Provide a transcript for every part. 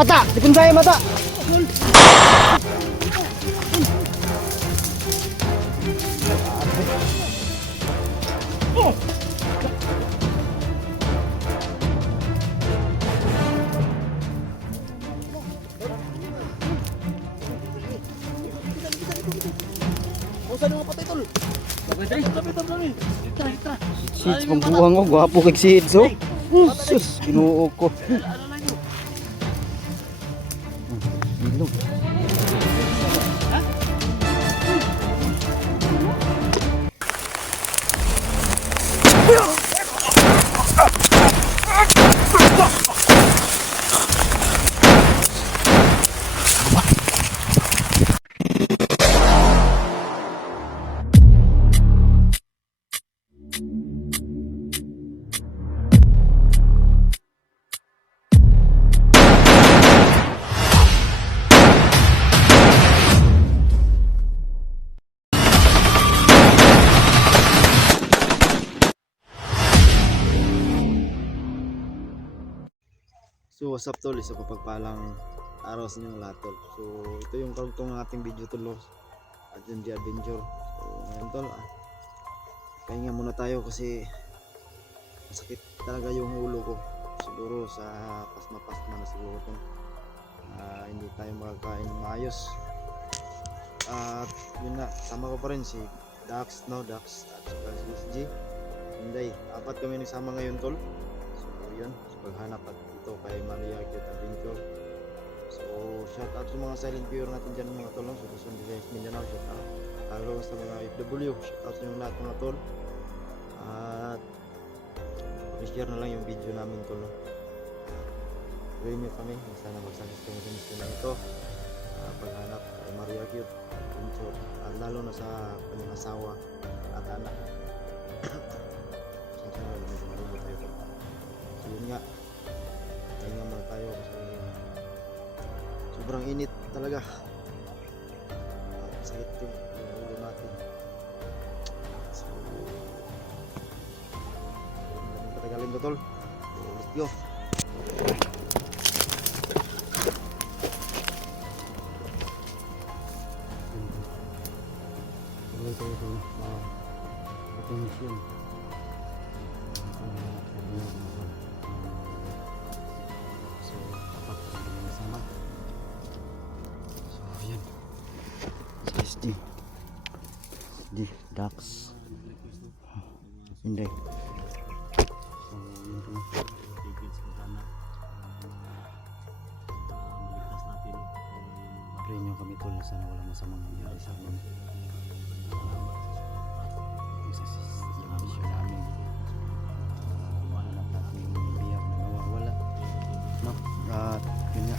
bata, dipinsay mata. Saan yung patay tol? Seeds pangbuang ko, gwapo kay seeds oh. Sus, kinuog ko. Bilog. So what's up tol, isa kapagpalang araw sa inyong lahat tol. So ito yung karugtong ng ating video tol, at yung adventure. So ngayon tol, pahinga muna tayo kasi masakit talaga yung ulo ko. Siguro sa pasma-pasma na siguro tol. Hindi tayo makakain maayos. At yun nga, sama ko pa rin si Dax at saka si SG. Hindi, apat kami nagsama ngayon tol. So yun, sa paghanap at ito kay Maria Cute Adventure. So shout out sa mga silent viewer natin dyan mga tol, sa Luzon, Visayas, Mindanao, shout out lalo sa mga FW, shout out sa inyong lahat mga tol. At i-share na lang yung video namin tol. Pray nyo kami, sana magsakit kami sa misto na ito, paghanap kay Maria Cute Adventure, at lalo na sa kanyang asawa at anak. Sa sunod, medyo marunod tayo tol. So yun nga, pahinga muna tayo kasi sobrang init talaga. Sakit yung ulo natin. So patagalin ko tol. So let's go. Di Dax hindi so yun kami tigil sa paghanap maligtas natin. Pray nyo kami tol, sana walang masamang nangyari sa amin. Sa mission namin, hanap natin yung biyak na nawawala no? At yun nga,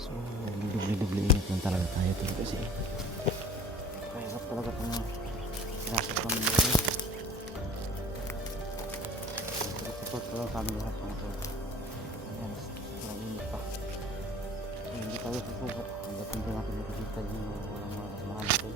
so dubli-dubli ingat lang talaga tayo tol kasi kahirap talaga itong nasa kami dito. Support ko lang kami lahat mga tol. Ayan, sobrang init pa. So hindi tayo susubok hanggat hindi natin nakikita yung walang mga kasamahan natin.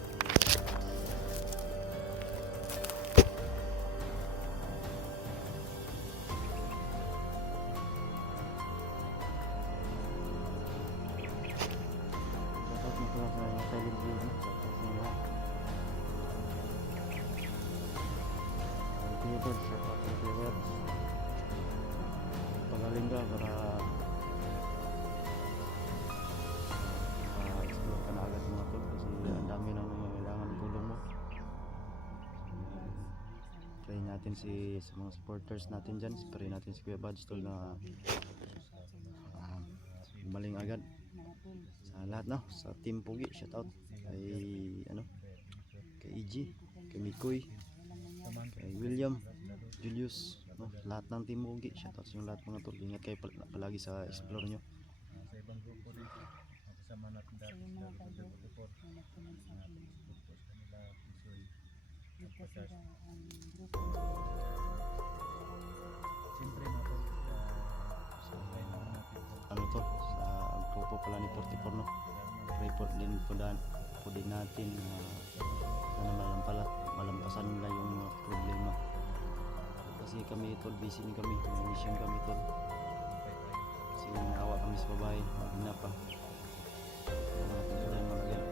Pagaling ka para explore ka na agad mga tol kasi ang dami nang kailangan ng tulong mo. Try natin sa mga supporters natin dyan, pray natin si Kuya Badge tol na gumaling agad sa lahat no, sa Team Pugi. Shoutout kay EG, kay Mikoy, kay William, Julius no, lahat ng Team Pugi. Shoutout sa yung lahat mga tol, ingat kayo palagi sa explore nyo. Sa ibang grupo din kasama natin dati sa report na nagpunod sa atin Ano to? Sa grupo pala ni 44 no? Report din po din natin sana malampasan nila yung mga problema. Kasi kami tol, busy din kami, may mission kami tol. Kasi naawa kami sa babae, magina pa. Mga tindahan mga gan.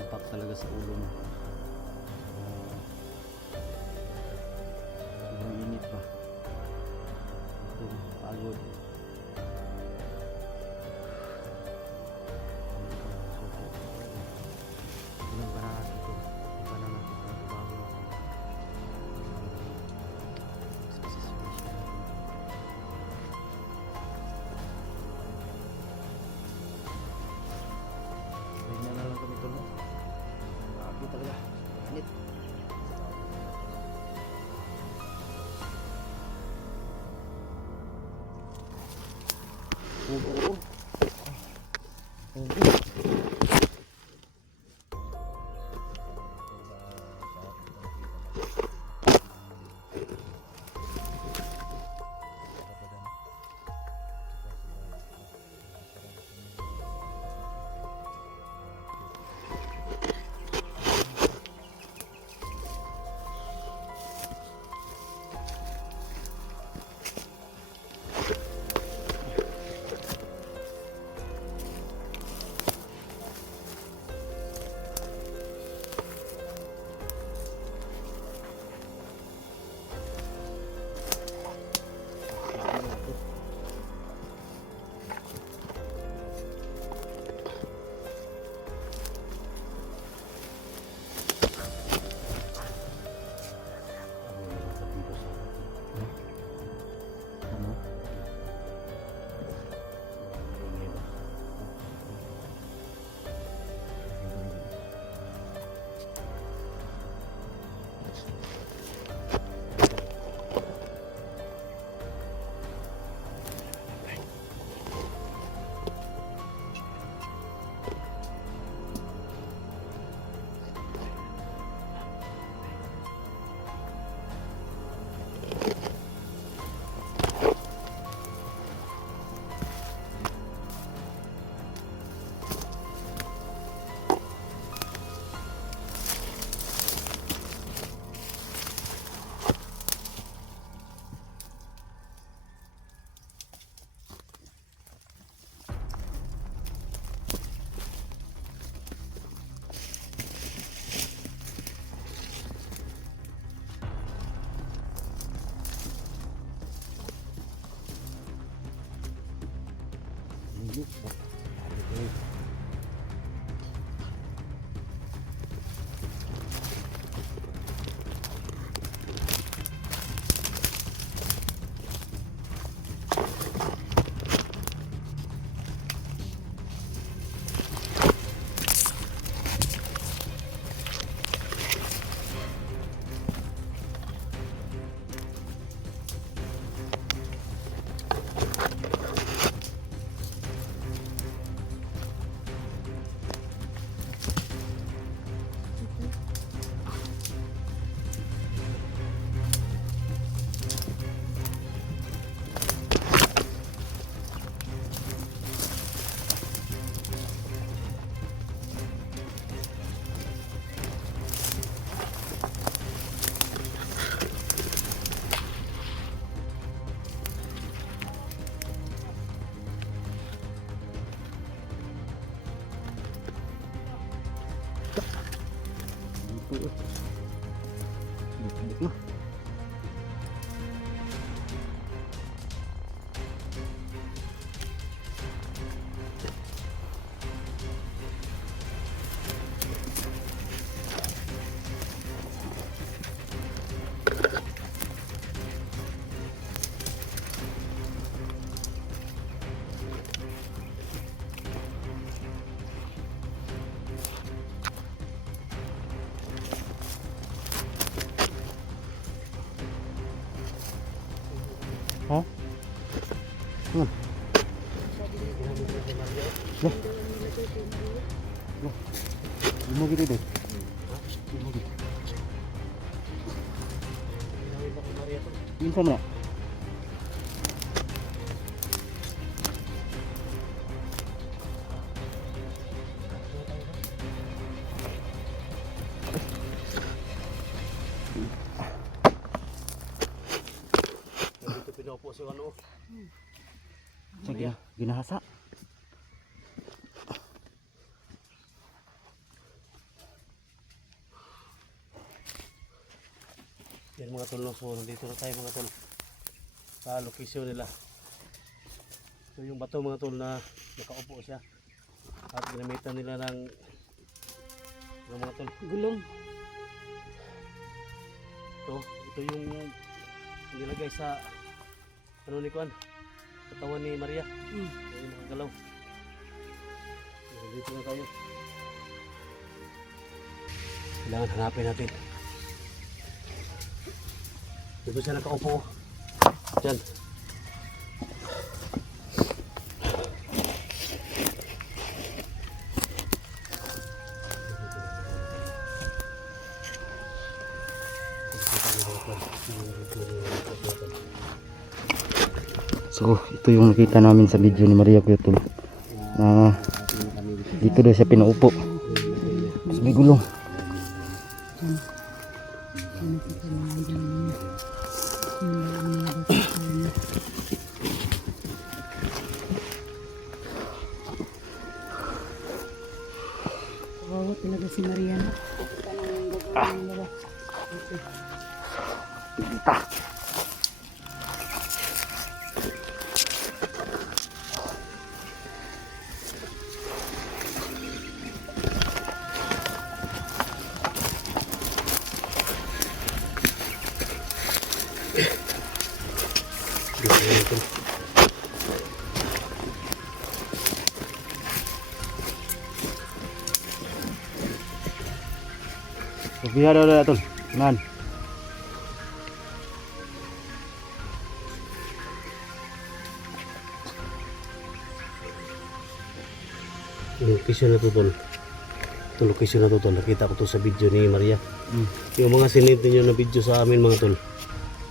Impact talaga sa ulo mo. Sobrang init pa. Ito, pagod. Ilang pa na natin ito. Ilang pa na natin ito. Bago ako. Ganyan na lang kami tulog. Grabe talaga. Init. Oo. Ha? Yan. Lah. Lah. Limo gitu deh. Limo gitu. Minsan na. Dito pinupo si ano. Sige, ginahasa. Yan mga tol, no? So nandito na tayo mga tol sa location nila. So yung bato mga tol na nakaupo siya at ginamitan nila ng mga tol gulong. Ito yung nilagay sa ano ni Kuan, katawan ni Maria. Yung nakagalaw. So, dito na tayo. Kailangan hanapin natin. Dito siya nakaupo. Diyan. So, ito yung nakita namin sa video ni Maria Kuyotol. Na dito daw siya pinaupo. Mas may gulong. Kawawa talaga si Mariana. Biar dah tol. Man. Location na to tol. Ito location na to tol. Nakita ko to sa video ni Maria. Yung mga sinend niyo na video sa amin mga tol.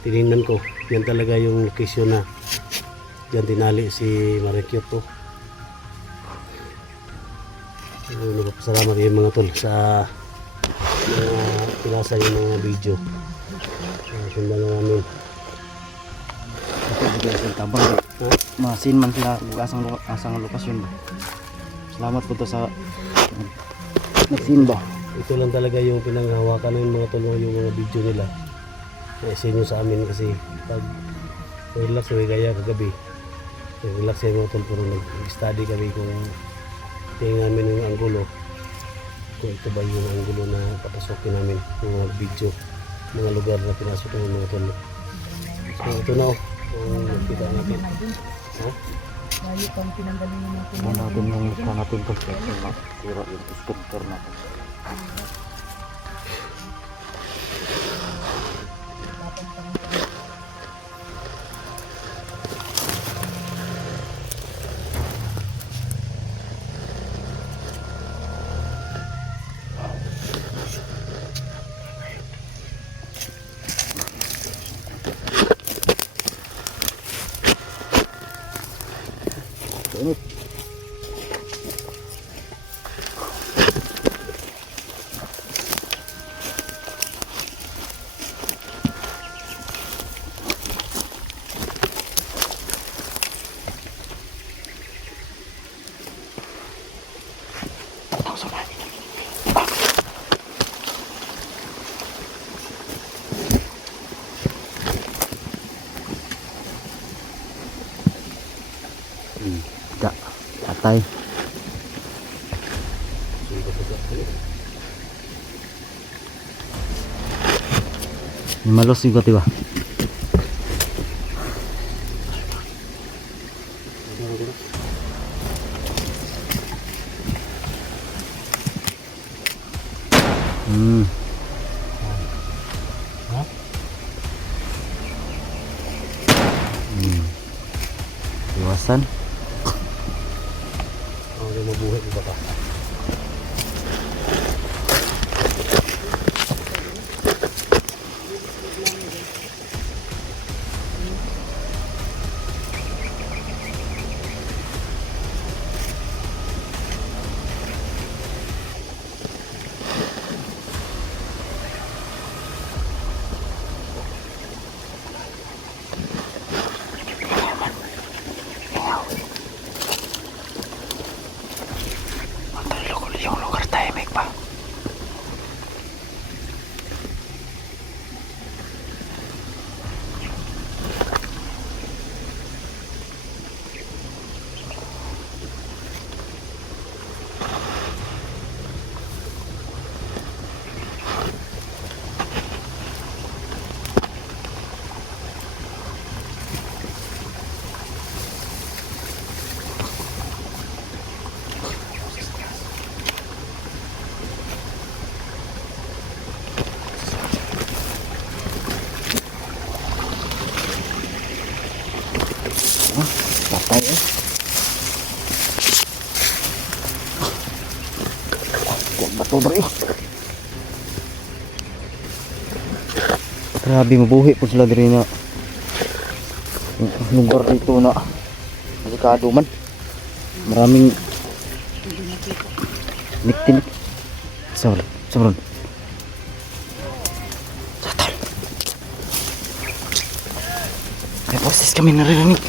Tinignan ko. Yan talaga yung location na diyan tinali si Maria Kyoto. Nagpapasalamat yung mga tol sa pinasa yung mga video. Sundan na namin. Ito juga sa tabang. Masin man sila asang lokasyon ba. Salamat po to sa nagsimba. Ito lang talaga yung pinanghawakan ng mga tol yung mga video nila. Na-send nyo sa amin kasi pag relax kami gaya kagabi. Relax yung mga tol pero nag-study kami kung tingnan namin yung anggulo. Kung ito ba yung anggulo na papasokin namin yung mga video, mga lugar na pinasok ng mga tol. So ito na kung nakita natin. Layo pang pinanggaling ng mga Ano natin yung mukha natin to. Sira yung sculptor natin. Init. Tidak, patay. May malos juga tiba. Iwasan. Ang mabuhay ko ba ka? Yung lugar tahimik pa. Patay eh. Bato bro. Grabe mabuhi po sila diri na lugar dito na delikado man. Maraming niktinik. Sabron. Satal. May boses kami naririnig.